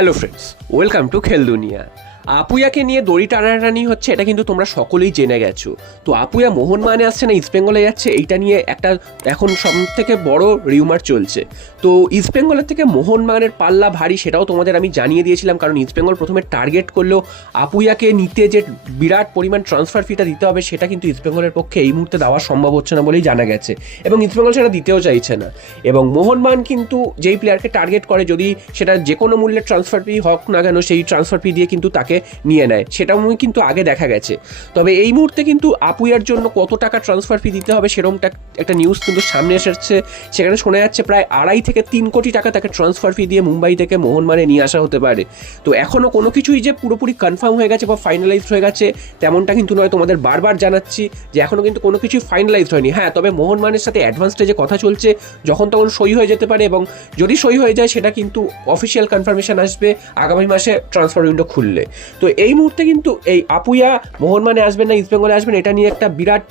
Hello friends, welcome to খেল দুনিয়া। আপুয়াকে নিয়ে দড়ি টানাটানি হচ্ছে, এটা কিন্তু তোমরা সকলেই জেনে গেছো। তো আপুয়া মোহনবাগানে আসছে না ইস্টবেঙ্গলে যাচ্ছে, এইটা নিয়ে একটা এখন সব থেকে বড় রিউমার চলছে। তো ইস্টবেঙ্গলের থেকে মোহনবাগানের পাল্লা ভারী, সেটাও তোমাদের আমি জানিয়ে দিয়েছিলাম, কারণ ইস্টবেঙ্গল প্রথমে টার্গেট করলেও আপুয়াকে নিতে যে বিরাট পরিমাণ ট্রান্সফার ফিটা দিতে হবে, সেটা কিন্তু ইস্টবেঙ্গলের পক্ষে এই মুহূর্তে দেওয়া সম্ভব হচ্ছে না বলেই জানা গেছে, এবং ইস্টবেঙ্গল সেটা দিতেও চাইছে না। এবং মোহনবাগান কিন্তু যেই প্লেয়ারকে টার্গেট করে, যদি সেটা যে কোনো মূল্যে ট্রান্সফার ফি হোক না কেন, সেই ট্রান্সফার ফি দিয়ে কিন্তু তাকে নিয়ে নেয়, সেটাও কিন্তু আগে দেখা গেছে। তবে এই মুহূর্তে কিন্তু আপুয়ার জন্য কত টাকা ট্রান্সফার ফি দিতে হবে সেরকমটা একটা নিউজ কিন্তু সামনে এসেছে। সেখানে শোনা যাচ্ছে প্রায় 2.5 থেকে 3 কোটি টাকা তাকে ট্রান্সফার ফি দিয়ে মুম্বাই থেকে মোহনবাগানে নিয়ে আসা হতে পারে। তো এখনও কোনো কিছুই যে পুরোপুরি কনফার্ম হয়ে গেছে বা ফাইনালাইজড হয়ে গেছে তেমনটা কিন্তু নয়। তোমাদের বারবার জানাচ্ছি যে এখনও কিন্তু কোনো কিছুই ফাইনালাইজড হয়নি। হ্যাঁ, তবে মোহনবাগানের সাথে অ্যাডভান্স স্টেজে কথা চলছে, যখন তখন সই হয়ে যেতে পারে, এবং যদি সই হয়ে যায় সেটা কিন্তু অফিসিয়াল কনফার্মেশন আসবে আগামী মাসে ট্রান্সফার উইন্ডো খুললে। তো এই মুহূর্তে কিন্তু এই আপুয়া মোহনবাগানে আসবেন না ইস্টবেঙ্গলে আসবেন, এটা নিয়ে একটা বিরাট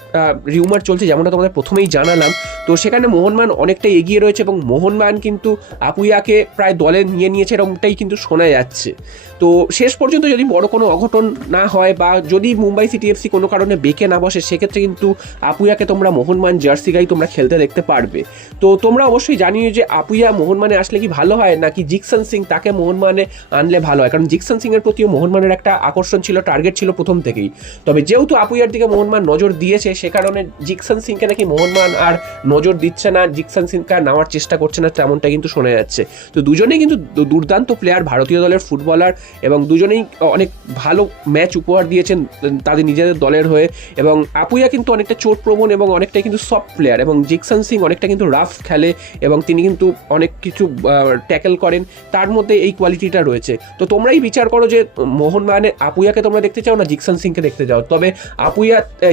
রিউমার চলছে, যেমনটা তোমাদের প্রথমেই জানালাম। তো সেখানে মোহনবাগান অনেকটাই এগিয়ে রয়েছে, এবং মোহনবাগান কিন্তু আপুয়াকে প্রায় দলে নিয়ে নিয়েছে, এরকমটাই কিন্তু শোনা যাচ্ছে। তো শেষ পর্যন্ত যদি বড় কোনো অঘটন না হয়, বা যদি মুম্বাই সিটি এফসি কোনো কারণে বেঁকে না বসে, সেক্ষেত্রে কিন্তু আপুয়াকে তোমরা মোহনবাগান জার্সি গায়ে তোমরা খেলতে দেখতে পারবে। তো তোমরা অবশ্যই জানিও যে আপুয়া মোহনবাগানে আসলে কি ভালো হয়, নাকি জিকসন সিং তাকে মোহনবাগানে আনলে ভালো হয়, কারণ জিকসন সিং এর প্রতিও মোহনবাগানের একটা আকর্ষণ ছিল, টার্গেট ছিল প্রথম থেকেই। তবে যেহেতু আপুয়ার দিকে মোহনবাগান নজর দিয়েছে, সে কারণে জিকসন সিংকে নাকি মোহনবাগান আর নজর দিচ্ছে না, জিকসন সিংকে নেওয়ার চেষ্টা করছে না, তেমনটা কিন্তু শোনা যাচ্ছে। তো দুজনেই কিন্তু দুর্দান্ত প্লেয়ার, ভারতীয় দলের ফুটবলার, এবং দুজনেই অনেক ভালো ম্যাচ উপহার দিয়েছেন তাদের নিজেদের দলের হয়ে। এবং আপুয়া কিন্তু অনেকটা চোটপ্রবণ এবং অনেকটাই কিন্তু সফট প্লেয়ার, এবং জিকসন সিং অনেকটা কিন্তু রাফ খেলে, এবং তিনি কিন্তু অনেক কিছু ট্যাকেল করেন, তার মধ্যে এই কোয়ালিটিটা রয়েছে। তো তোমরাই বিচার করো যে মোহনবাগানে আপুয়াকে তোমরা দেখতে চাও না জিকসন সিংকে দেখতে চাও। তবে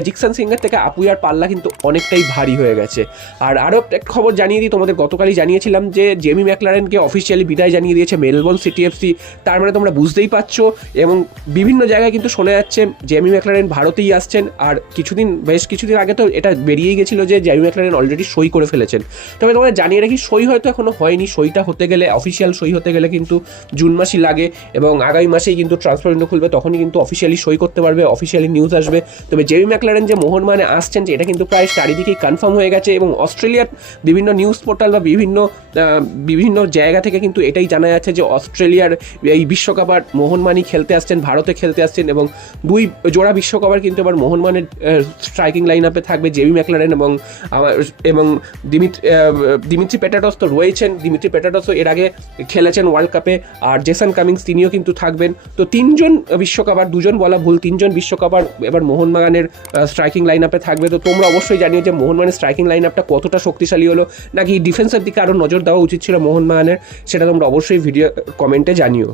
জিকসন সিংয়ের থেকে আপুয়ার পাল্লা কিন্তু অনেকটাই ভারী হয়ে গেছে। আর আরও একটা খবর জানিয়ে দিই, তোমাদের গতকালই জানিয়েছিলাম যে জেমি ম্যাকলারেনকে অফিসিয়ালি বিদায় জানিয়ে দিয়েছে মেলবোর্ন সিটি এফসি। তার মানে তোমরা বুঝতেই পারছো, এবং বিভিন্ন জায়গায় কিন্তু শোনা যাচ্ছে জেমি ম্যাকলারেন ভারতেই আসছেন। আর বেশ কিছুদিন আগে তো এটা বেরিয়েই গেছিলো যে জেমি ম্যাকলারেন অলরেডি সই করে ফেলেছেন। তবে তোমরা জানিয়ে রাখি, সই হয়তো এখনও হয়নি, সইটা হতে গেলে, অফিসিয়াল সই হতে গেলে কিন্তু জুন মাসই লাগে, এবং আগামী মাসেই কিন্তু ট্রান্সফার উইন্ডো খুলবে, তখনই কিন্তু অফিসিয়ালি সই করতে পারবে, অফিসিয়ালি নিউজ আসবে। তবে জেমি ম্যাকলারেন যে মোহনবাগানে আসছেন, যে এটা কিন্তু প্রায় চারিদিকেই কনফার্ম হয়ে গেছে, এবং অস্ট্রেলিয়ার বিভিন্ন নিউজ পোর্টাল বা বিভিন্ন জায়গা থেকে কিন্তু এটাই জানা যাচ্ছে যে অস্ট্রেলিয়ার এই বিশ্বকাপ মোহনবাগানই খেলতে আসছেন, ভারতে খেলতে আসছেন, এবং 2 জোড়া বিশ্বকাপ কিন্তু এবার মোহনবাগানের স্ট্রাইকিং লাইন আপে থাকবে জেমি ম্যাকলারেন এবং দিমিত্রি পেটাটস তো রয়েছেন। দিমিত্রি পেটাটসও এর আগে খেলেছেন ওয়ার্ল্ড কাপে, আর জেসন কামিংস তিনিও কিন্তু থাকবেন। তো 3 জন বিশ্বকাপ, আর 2 জন বলা ভুল, 3 জন বিশ্বকাপ এবার মোহনবাগানের স্ট্রাইকিং লাইন আপে থাকবে। তো তোমরা অবশ্যই জানিও যে মোহনবাগানের স্ট্রাইকিং লাইন আপটা কতটা শক্তিশালী হলো, নাকি ডিফেন্সের দিকে আরও নজর দেওয়া উচিত ছিল মোহনবাগানের, সেটা তোমরা অবশ্যই ভিডিও কমেন্টে জানিও।